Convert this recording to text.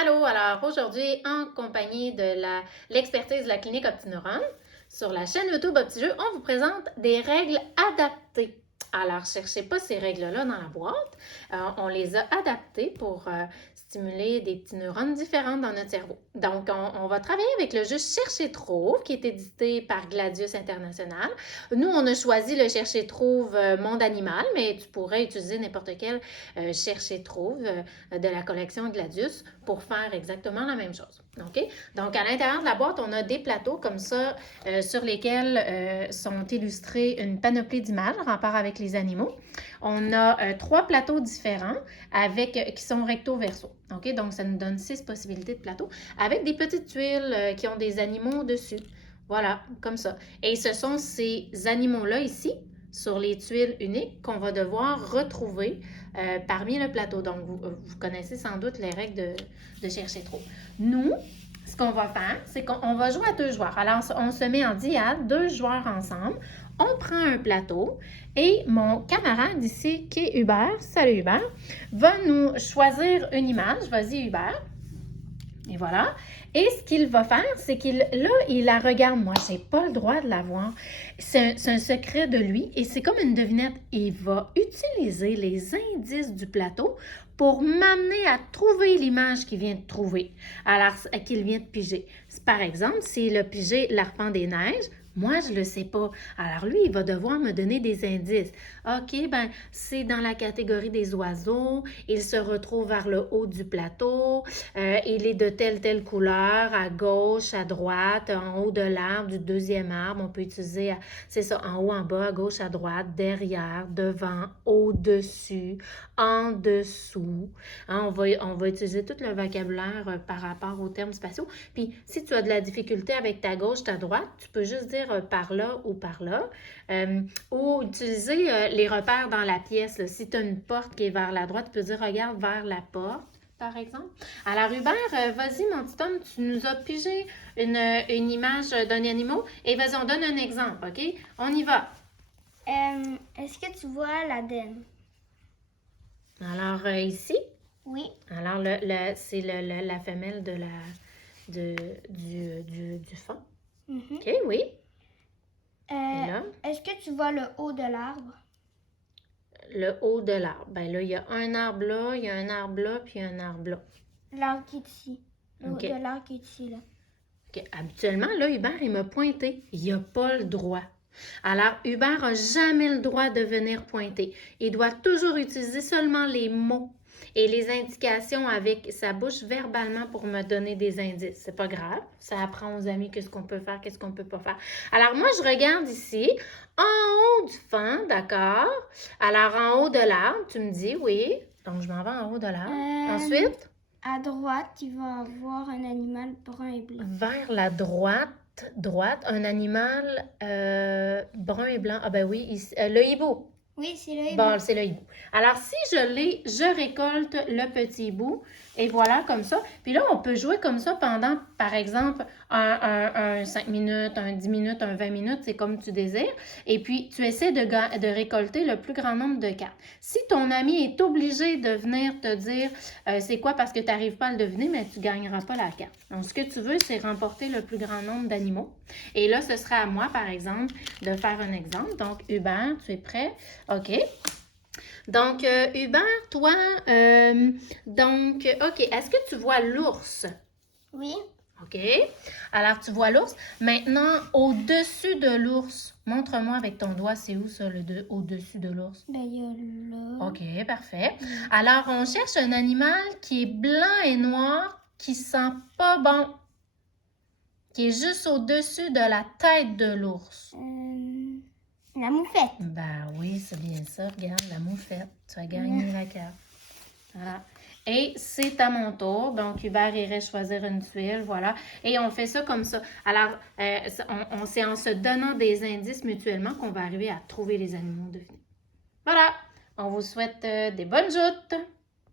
Allô, alors aujourd'hui, en compagnie de l'expertise de la clinique OptiNeuron, sur la chaîne YouTube OptiJeux, on vous présente des règles adaptées. Alors, cherchez pas ces règles-là dans la boîte. On les a adaptées pour stimuler des petits neurones différents dans notre cerveau. Donc, on va travailler avec le jeu Cherche et Trouve, qui est édité par Gladius International. Nous, on a choisi le Cherche et Trouve Monde Animal, mais tu pourrais utiliser n'importe quel Cherche et Trouve de la collection Gladius pour faire exactement la même chose. OK? Donc, à l'intérieur de la boîte, on a des plateaux comme ça sur lesquels sont illustrés une panoplie d'images en rapport avec les animaux. On a 3 plateaux différents qui sont recto-verso. OK? Donc, ça nous donne 6 possibilités de plateaux avec des petites tuiles qui ont des animaux dessus. Voilà, comme ça. Et ce sont ces animaux-là ici, sur les tuiles uniques, qu'on va devoir retrouver parmi le plateau. Donc, vous connaissez sans doute les règles de chercher trop. Nous, ce qu'on va faire, c'est qu'on va jouer à 2 joueurs. Alors, on se met en diade, 2 joueurs ensemble. On prend un plateau et mon camarade ici, qui est Hubert, salut Hubert, va nous choisir une image. Vas-y Hubert. Et voilà. Et ce qu'il va faire, c'est qu'il la regarde. Moi, je n'ai pas le droit de la voir. C'est un secret de lui et c'est comme une devinette. Il va utiliser les indices du plateau pour m'amener à trouver l'image qu'il vient de trouver, alors qu'il vient de piger. Par exemple, s'il a pigé l'arpent des neiges, moi, je ne le sais pas. Alors, lui, il va devoir me donner des indices. OK, ben c'est dans la catégorie des oiseaux. Il se retrouve vers le haut du plateau. Il est de telle couleur, à gauche, à droite, en haut de l'arbre, du deuxième arbre. On peut utiliser, c'est ça, en haut, en bas, à gauche, à droite, derrière, devant, au-dessus, en dessous. Hein, on va utiliser tout le vocabulaire par rapport aux termes spatiaux. Puis, si tu as de la difficulté avec ta gauche, ta droite, tu peux juste dire par là ou par là. Ou utiliser les repères dans la pièce. Là. Si tu as une porte qui est vers la droite, tu peux dire regarde vers la porte, par exemple. Alors, Hubert, vas-y, mon petit homme, tu nous as pigé une image d'un animal. Et vas-y, on donne un exemple, OK? On y va. Est-ce que tu vois l'ADN? Alors, ici. Oui. Alors, c'est la femelle du fond. Mm-hmm. OK, oui. Est-ce que tu vois le haut de l'arbre? Le haut de l'arbre. Ben là, il y a un arbre là, il y a un arbre là, puis un arbre là. L'arbre qui est ici. Le OK. haut de l'arbre qui est ici, là. OK. Habituellement, là, Hubert, il m'a pointé. Il n'a pas le droit. Alors, Hubert n'a jamais le droit de venir pointer. Il doit toujours utiliser seulement les mots et les indications avec sa bouche verbalement pour me donner des indices. C'est pas grave. Ça apprend aux amis qu'est-ce qu'on peut faire, qu'est-ce qu'on peut pas faire. Alors, moi, je regarde ici, en haut du fond, d'accord? Alors, en haut de l'arbre, tu me dis oui. Donc, je m'en vais en haut de l'arbre. Ensuite? À droite, tu vas avoir un animal brun et blanc. Vers la droite, un animal brun et blanc. Ah ben oui, ici, le hibou. Oui, c'est le hibou. Bon, c'est le hibou. Alors, si je l'ai, je récolte le petit hibou. Et voilà, comme ça. Puis là, on peut jouer comme ça pendant, par exemple, un 5 minutes, un 10 minutes, un 20 minutes. C'est comme tu désires. Et puis, tu essaies de récolter le plus grand nombre de cartes. Si ton ami est obligé de venir te dire c'est quoi parce que tu n'arrives pas à le deviner, mais tu ne gagneras pas la carte. Donc, ce que tu veux, c'est remporter le plus grand nombre d'animaux. Et là, ce sera à moi, par exemple, de faire un exemple. Donc, Hubert, tu es prêt? OK. Donc, Hubert, toi, OK, est-ce que tu vois l'ours? Oui. OK. Alors, tu vois l'ours. Maintenant, au-dessus de l'ours, montre-moi avec ton doigt, c'est où ça, au-dessus de l'ours? Ben, il y a là. OK, parfait. Alors, on cherche un animal qui est blanc et noir, qui sent pas bon, qui est juste au-dessus de la tête de l'ours. La moufette. Ben oui, c'est bien ça. Regarde, la moufette. Tu as gagné la carte. Voilà. Et c'est à mon tour. Donc, Hubert irait choisir une tuile. Voilà. Et on fait ça comme ça. Alors, c'est en se donnant des indices mutuellement qu'on va arriver à trouver les animaux devinés. Voilà. On vous souhaite des bonnes joutes.